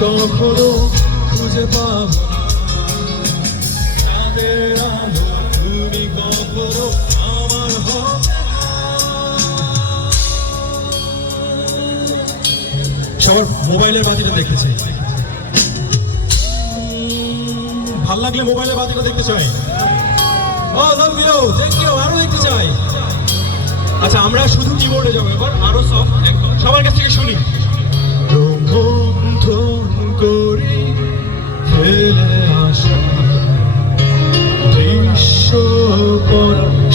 কখনো খুঁজে পাবো না। চাঁদের আলো তুমি কখনো আমার হবে না। সবার মোবাইলের বাতিটা দেখতে চাই। ভাল লাগলে মোবাইলের বাতিটা দেখতে চাই। ও লাভ ইউ, থ্যাংক ইউ, আরো দেখতে চাই। আচ্ছা আমরা শুধু কিবোর্ডে যাবো এবার, আরো সফট একদম। সবার কাছ থেকে শুনি। রোমন্থন করি